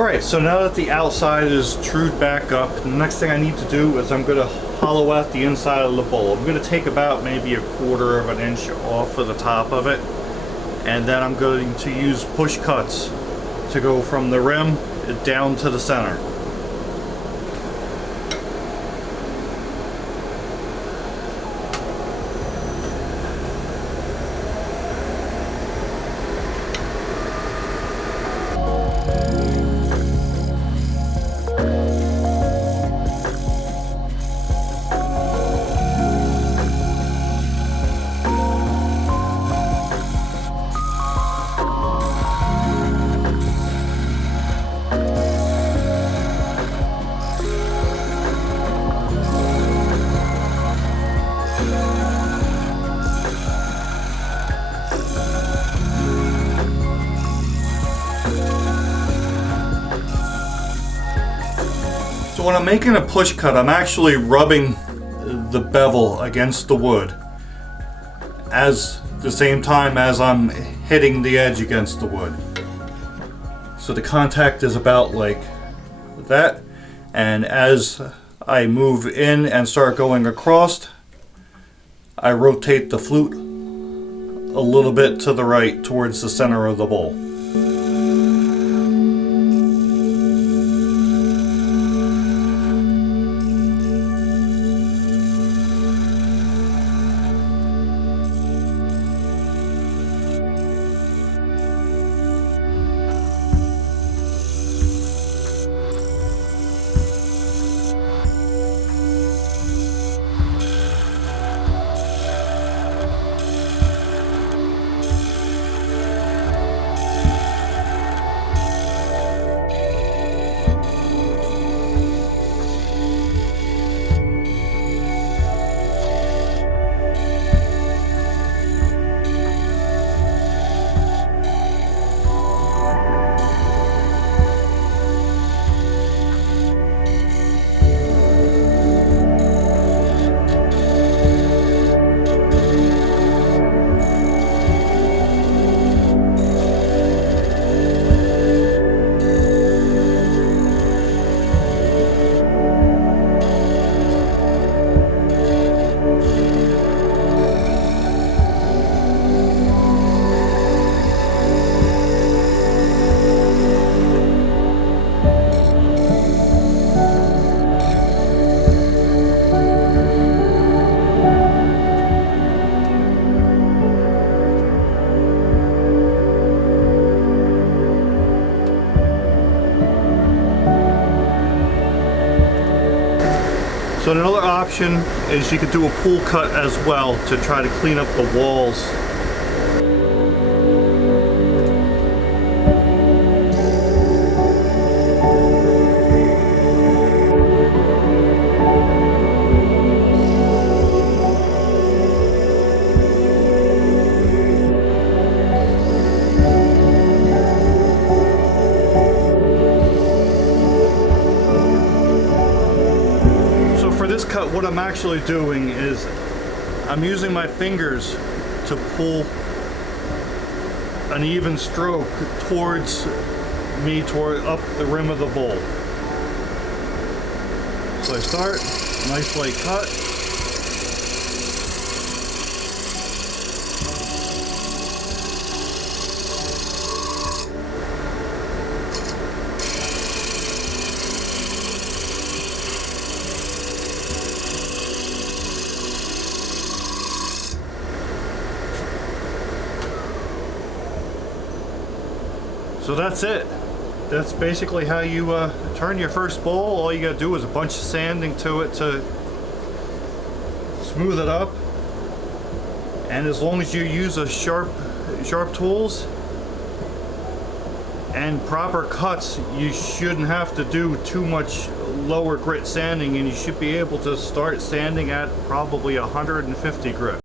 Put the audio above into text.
Alright, so now that the outside is trued back up, the next thing I need to do is I'm going to hollow out the inside of the bowl. I'm going to take about maybe 1/4 of an inch off of the top of it, and then I'm going to use push cuts to go from the rim down to the center. So when I'm making a push cut, I'm actually rubbing the bevel against the wood as the same time as I'm hitting the edge against the wood. So the contact is about like that, and as I move in and start going across, I rotate the flute a little bit to the right towards the center of the bowl. So another option is you could do a pool cut as well to try to clean up the walls. Cut, what I'm actually doing is I'm using my fingers to pull an even stroke towards me, toward up the rim of the bowl. So I start, nice light cut. So that's it. That's basically how you turn your first bowl. All you gotta do is a bunch of sanding to it to smooth it up. And as long as you use a sharp tools and proper cuts, you shouldn't have to do too much lower grit sanding, and you should be able to start sanding at probably 150 grit.